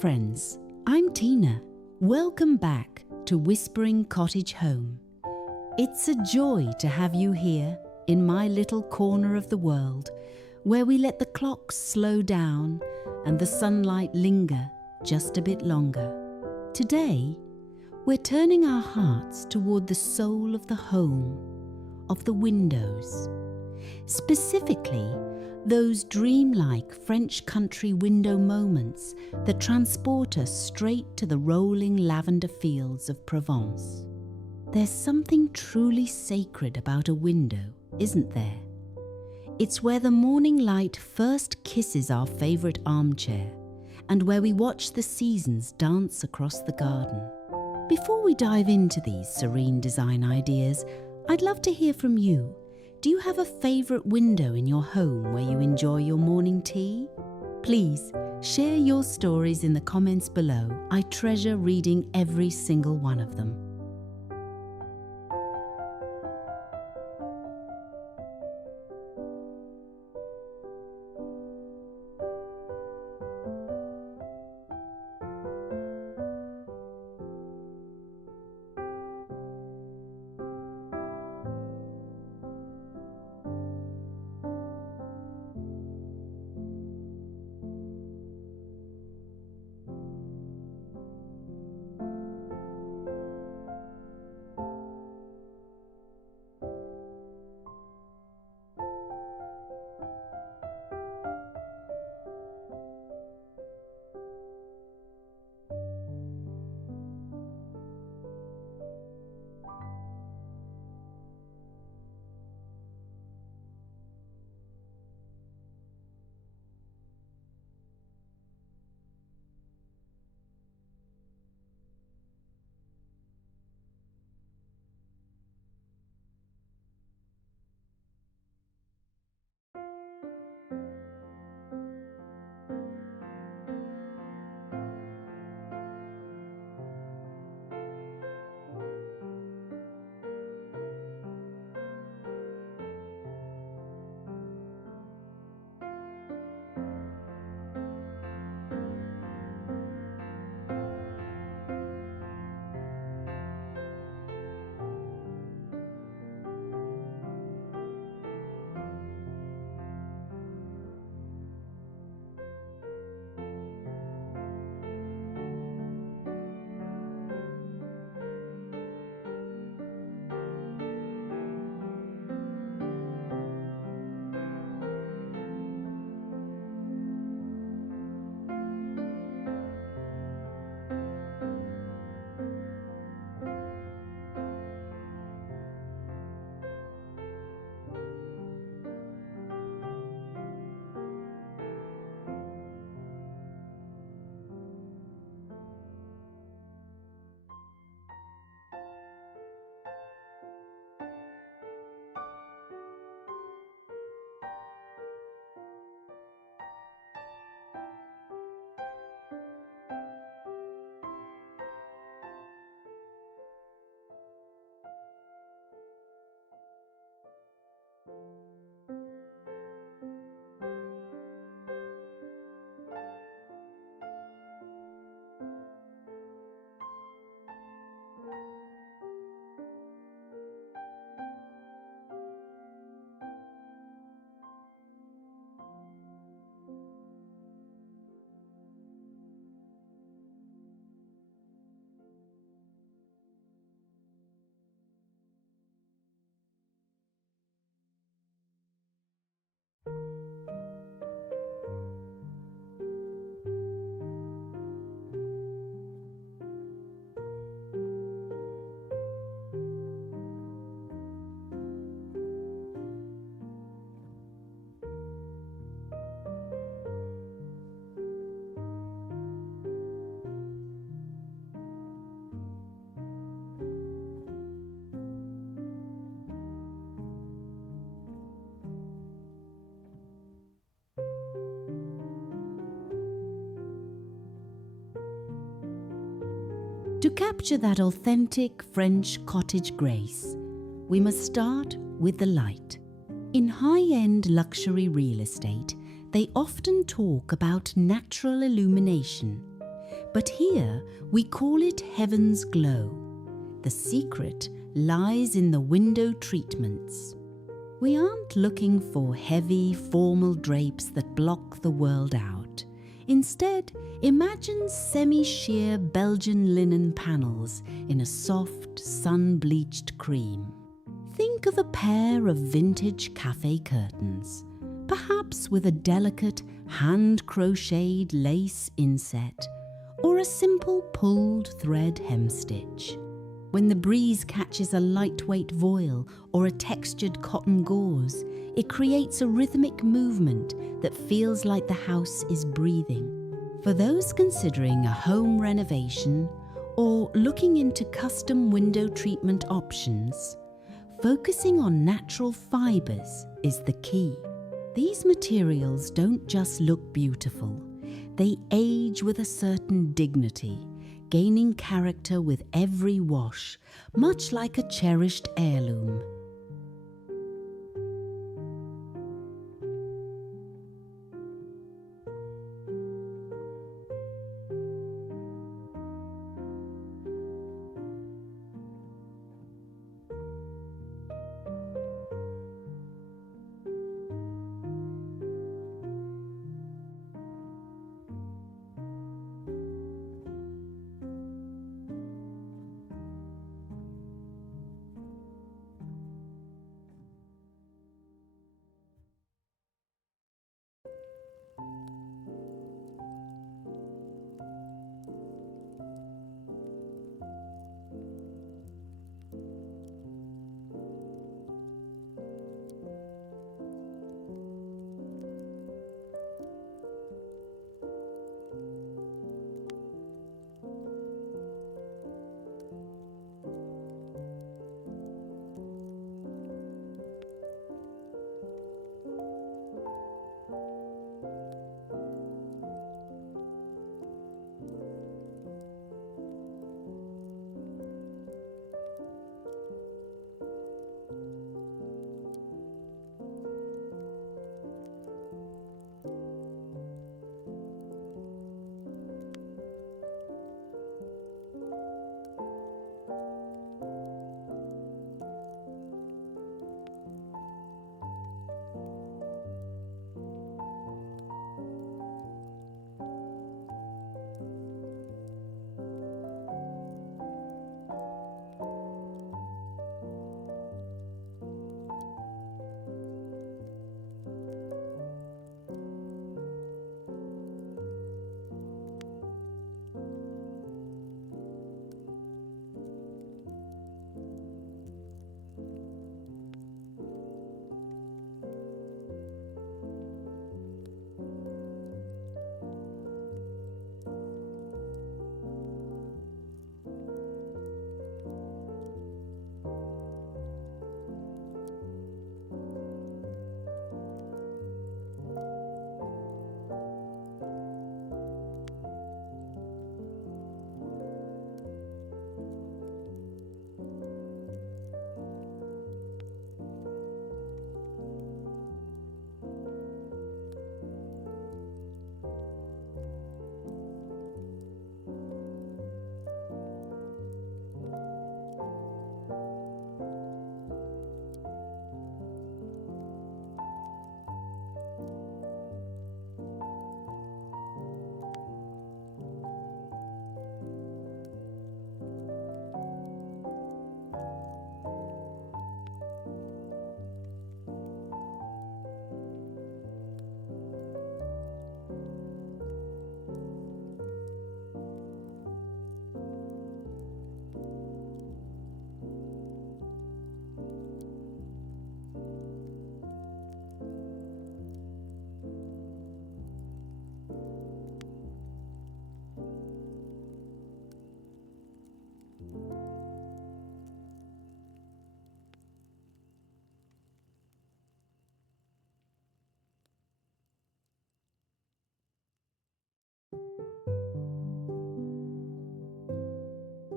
friends, I'm Tina. Welcome back to Whispering Cottage Home. It's a joy to have you here in my little corner of the world where we let the clocks slow down and the sunlight linger just a bit longer. Today, we're turning our hearts toward the soul of the home, of the windows. Specifically, those dreamlike French country window moments that transport us straight to the rolling lavender fields of Provence. There's something truly sacred about a window, isn't there? It's where the morning light first kisses our favourite armchair and where we watch the seasons dance across the garden. Before we dive into these serene design ideas, I'd love to hear from you. Do you have a favourite window in your home where you enjoy your morning tea? Please share your stories in the comments below. I treasure reading every single one of them. To capture that authentic French cottage grace, we must start with the light. In high-end luxury real estate, they often talk about natural illumination. But here we call it heaven's glow. The secret lies in the window treatments. We aren't looking for heavy, formal drapes that block the world out. Instead, imagine semi-sheer Belgian linen panels in a soft, sun-bleached cream. Think of a pair of vintage cafe curtains, perhaps with a delicate, hand-crocheted lace inset, or a simple pulled thread hemstitch. When the breeze catches a lightweight voile or a textured cotton gauze, it creates a rhythmic movement that feels like the house is breathing. For those considering a home renovation or looking into custom window treatment options, focusing on natural fibers is the key. These materials don't just look beautiful, they age with a certain dignity, gaining character with every wash, much like a cherished heirloom.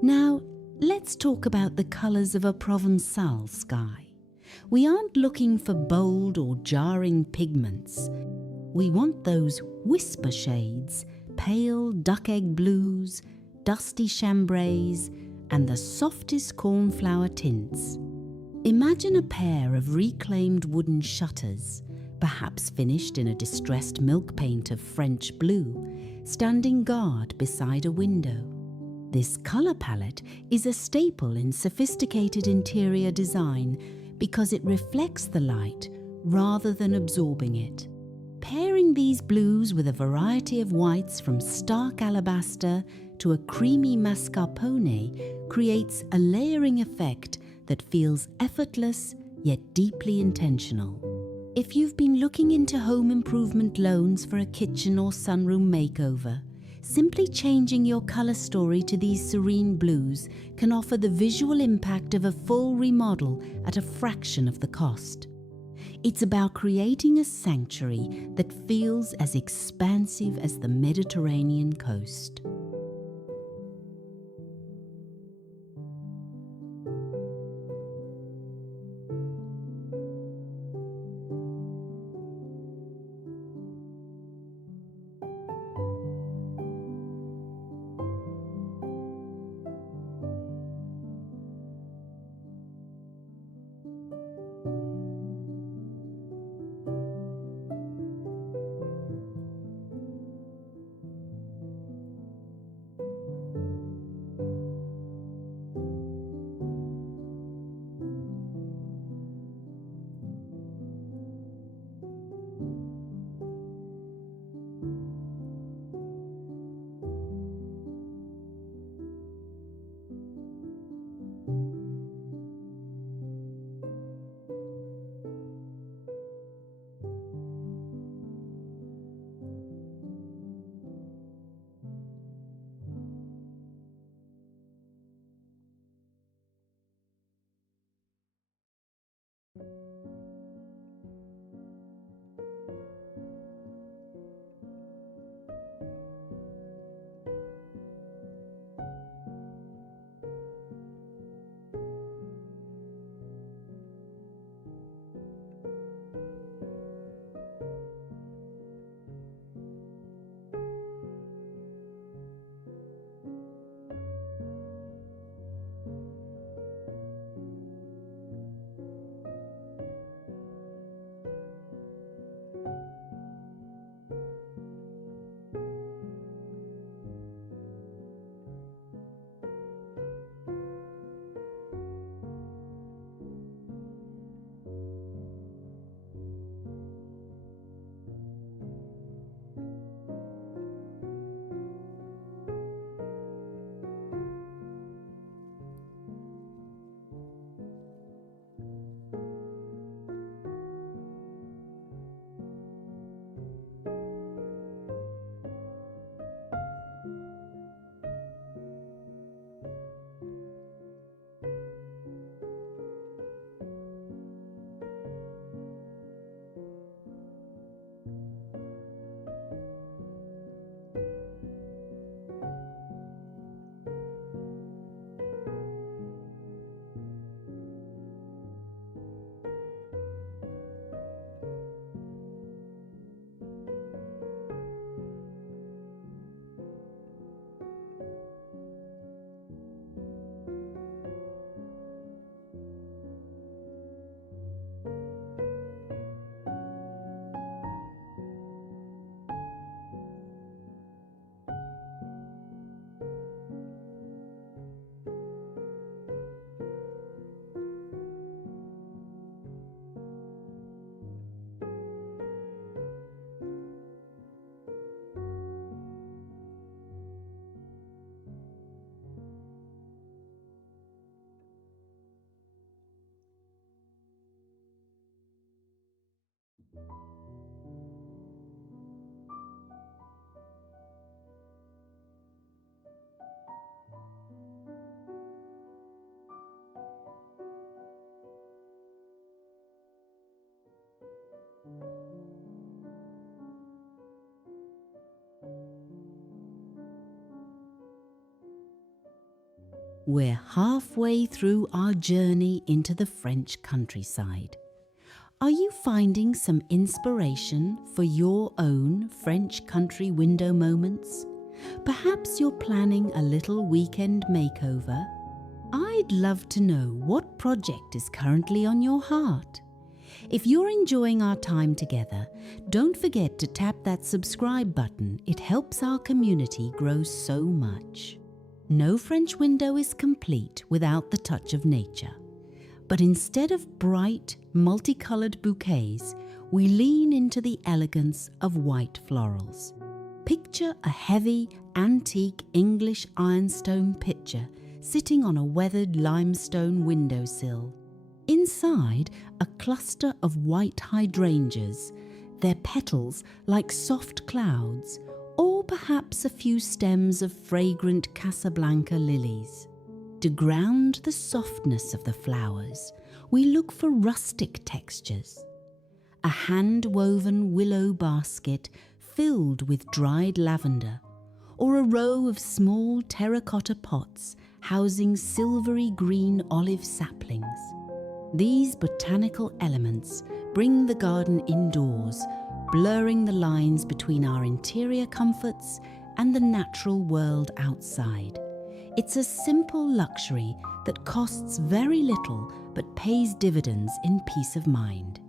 Now, let's talk about the colours of a Provence-Style sky. We aren't looking for bold or jarring pigments. We want those whisper shades, pale duck egg blues, dusty chambrays, and the softest cornflower tints. Imagine a pair of reclaimed wooden shutters, perhaps finished in a distressed milk paint of French blue, standing guard beside a window. This colour palette is a staple in sophisticated interior design because it reflects the light rather than absorbing it. Pairing these blues with a variety of whites from stark alabaster to a creamy mascarpone creates a layering effect that feels effortless yet deeply intentional. If you've been looking into home improvement loans for a kitchen or sunroom makeover, simply changing your colour story to these serene blues can offer the visual impact of a full remodel at a fraction of the cost. It's about creating a sanctuary that feels as expansive as the Mediterranean coast. We're halfway through our journey into the French countryside. Are you finding some inspiration for your own French country window moments? Perhaps you're planning a little weekend makeover? I'd love to know what project is currently on your heart. If you're enjoying our time together, don't forget to tap that subscribe button. It helps our community grow so much. No French window is complete without the touch of nature. But instead of bright, multicolored bouquets, we lean into the elegance of white florals. Picture a heavy, antique English ironstone pitcher sitting on a weathered limestone windowsill. Inside, a cluster of white hydrangeas, their petals like soft clouds, or perhaps a few stems of fragrant Casablanca lilies. To ground the softness of the flowers, we look for rustic textures. A hand-woven willow basket filled with dried lavender, or a row of small terracotta pots housing silvery green olive saplings. These botanical elements bring the garden indoors, blurring the lines between our interior comforts and the natural world outside. It's a simple luxury that costs very little but pays dividends in peace of mind.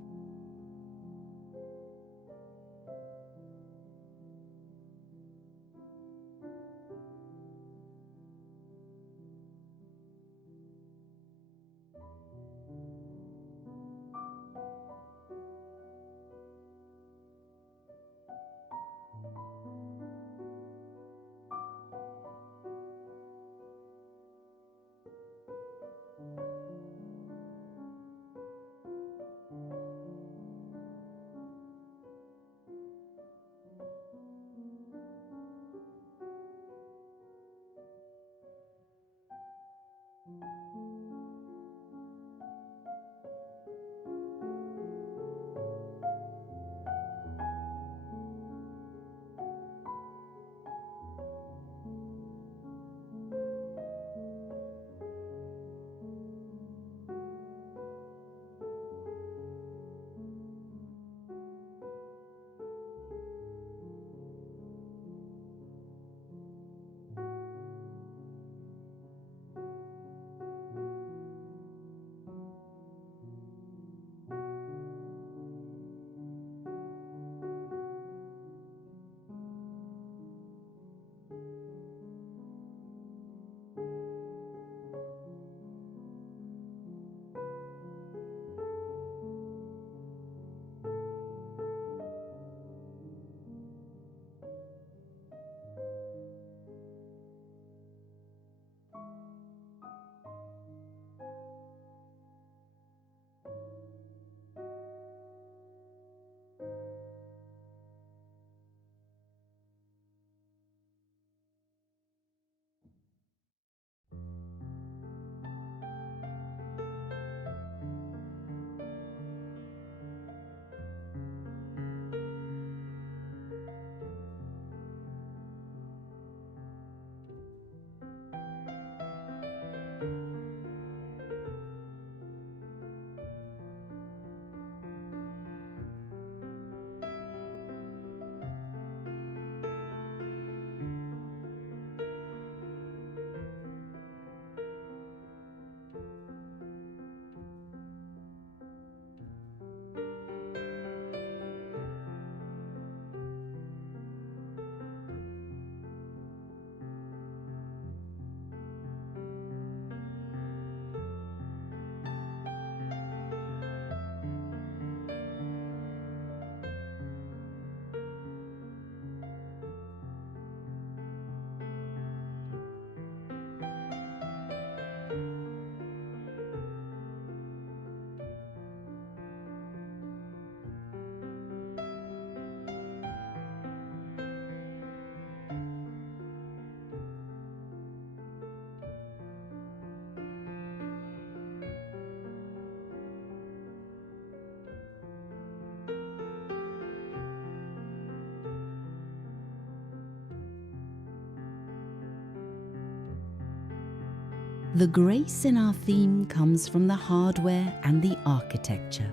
The grace in our theme comes from the hardware and the architecture.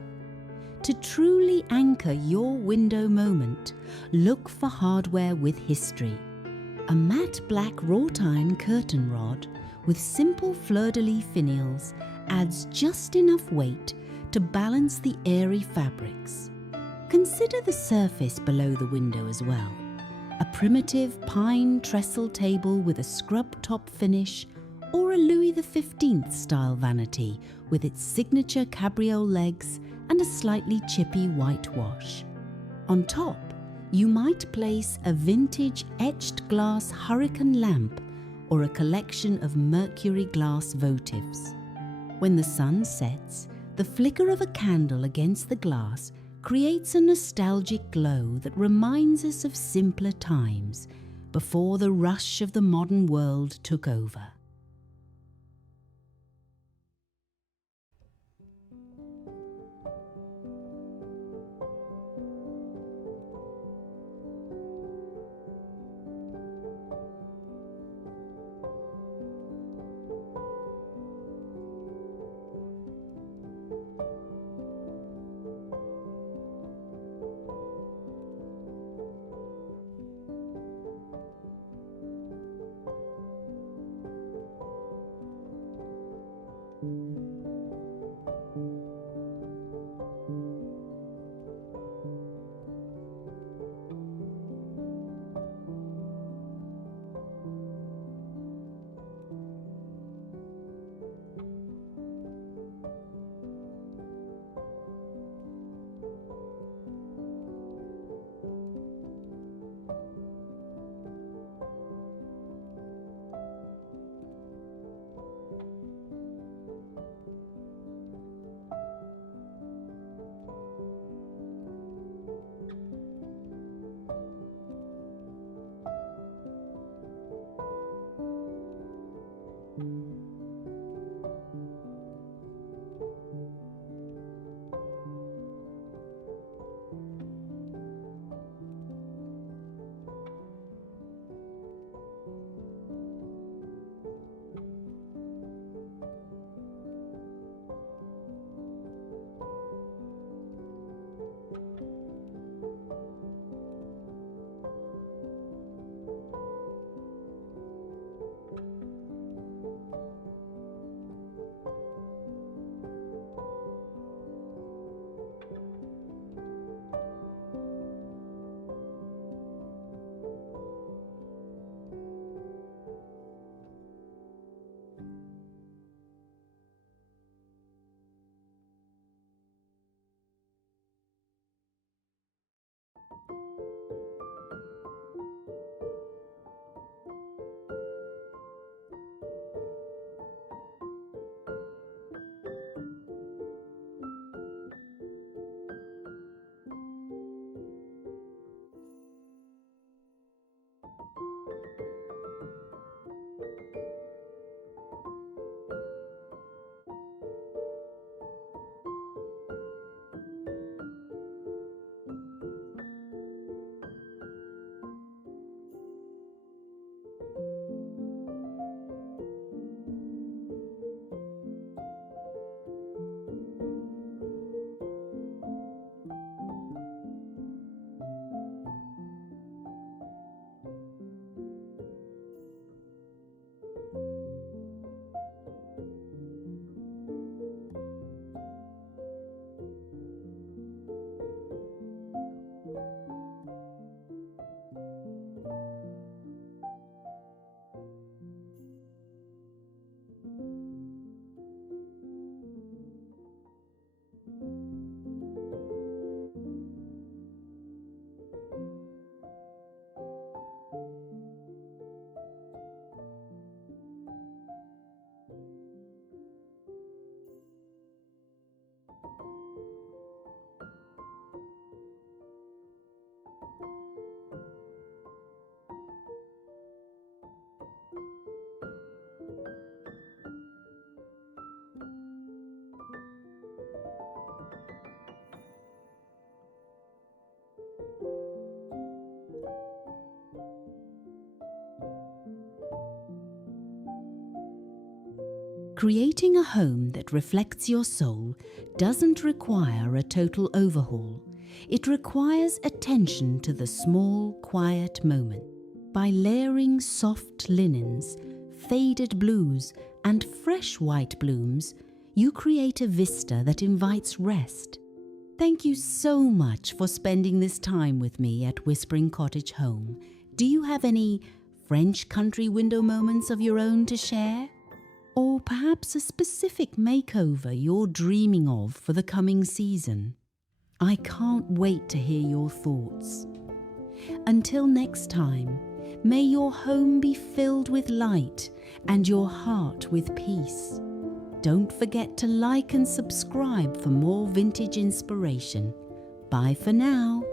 To truly anchor your window moment, look for hardware with history. A matte black wrought iron curtain rod with simple fleur-de-lis finials adds just enough weight to balance the airy fabrics. Consider the surface below the window as well. A primitive pine trestle table with a scrub top finish, or a Louis XV style vanity with its signature cabriole legs and a slightly chippy whitewash. On top, you might place a vintage etched glass hurricane lamp or a collection of mercury glass votives. When the sun sets, the flicker of a candle against the glass creates a nostalgic glow that reminds us of simpler times before the rush of the modern world took over. Creating a home that reflects your soul doesn't require a total overhaul. It requires attention to the small, quiet moment. By layering soft linens, faded blues, and fresh white blooms, you create a vista that invites rest. Thank you so much for spending this time with me at Whispering Cottage Home. Do you have any French country window moments of your own to share? Or perhaps a specific makeover you're dreaming of for the coming season? I can't wait to hear your thoughts. Until next time, may your home be filled with light and your heart with peace. Don't forget to like and subscribe for more vintage inspiration. Bye for now.